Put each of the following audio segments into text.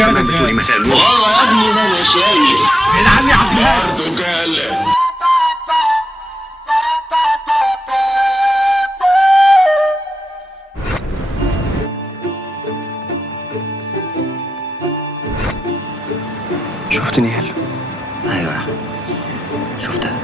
يا كمان بتقولي مساء النور. والله يا ابني ده انا شايف العب يا عبد الهادي. برضه قال شفت نيال؟ ايوه شفتها.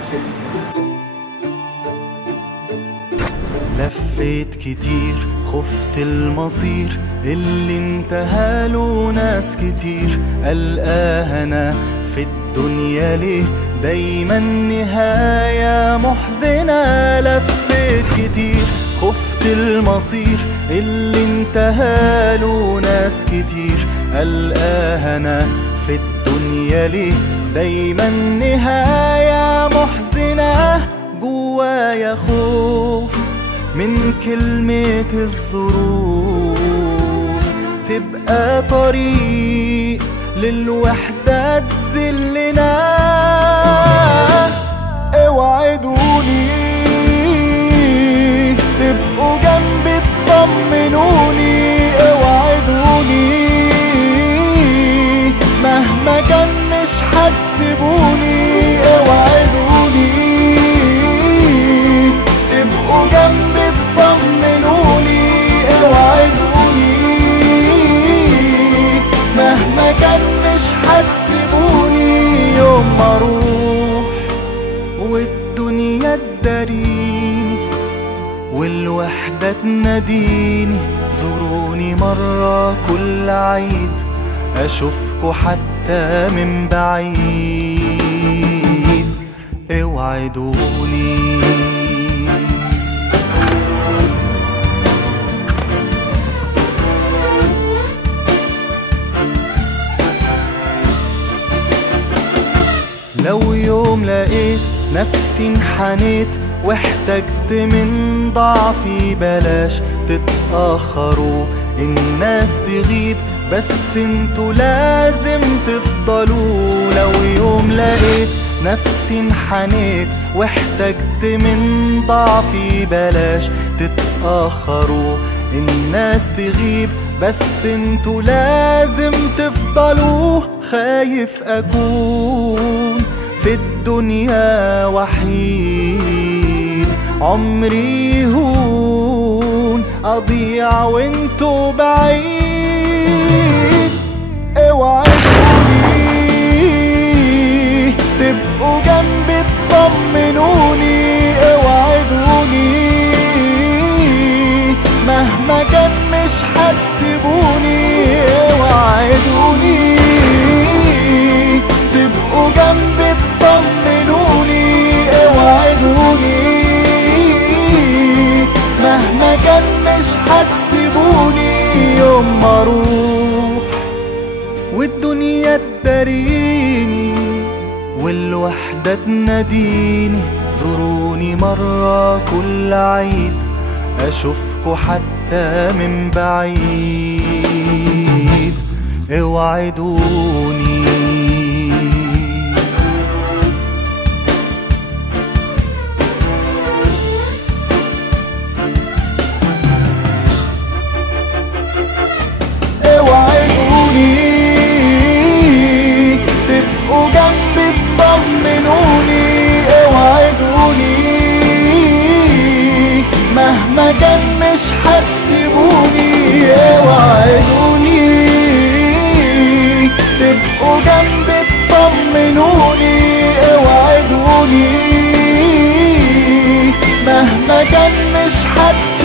لفيت كتير خفت المصير اللي انتهاله ناس كتير، ألقاها أنا في الدنيا ليه دايما نهاية محزنة. لفيت كتير خفت المصير اللي انتهاله ناس كتير، ألقاها أنا في الدنيا ليه دايما نهاية محزنة. جوايا خوف من كلمة الظروف تبقى طريق للوحدة تذلنا. اوعدوني تبقوا جنبي تطمنوني، اوعدوني مهما كان مش هتسيبوني، اوعدوني تبقوا جنبي تطمنوني، اوعدوني مهما كان مش هتسيبوني. يوم ما اروح والدنيا تداريني والوحدة تناديني، زوروني مرة كل عيد اشوفكوا حتى من بعيد، اوعدوني. لو يوم لقيت نفسي انحنيت واحتجت من ضعفي، بلاش تتأخروا الناس تغيب بس انتوا لازم تفضلوا. لو يوم لقيت نفسي انحنيت واحتجت من ضعفي، بلاش تتأخروا الناس تغيب بس انتوا لازم تفضلوا. خايف اكون في الدنيا وحيد، عمري يهون اضيع وانتوا بعيد. اوعدوني تبقوا جنبي تطمنوني، اوعدوني مهما كان مش هتسيبوني، اوعدوني تبقوا جنبي تطمنوني، اوعدوني مهما كان مش هتسيبوني. يوم ما اروح والدنيا تداريني والوحدة تناديني، زوروني مرة كل عيد اشوفكوا حتى من بعيد، اوعدوني. تبقوا جنبي تطمنوني، اوعدوني مهما كان مش هتسيبوني، اوعدوني تبقوا جنبي تطمنوني، اوعدوني مهما كان مش هتسيبوني.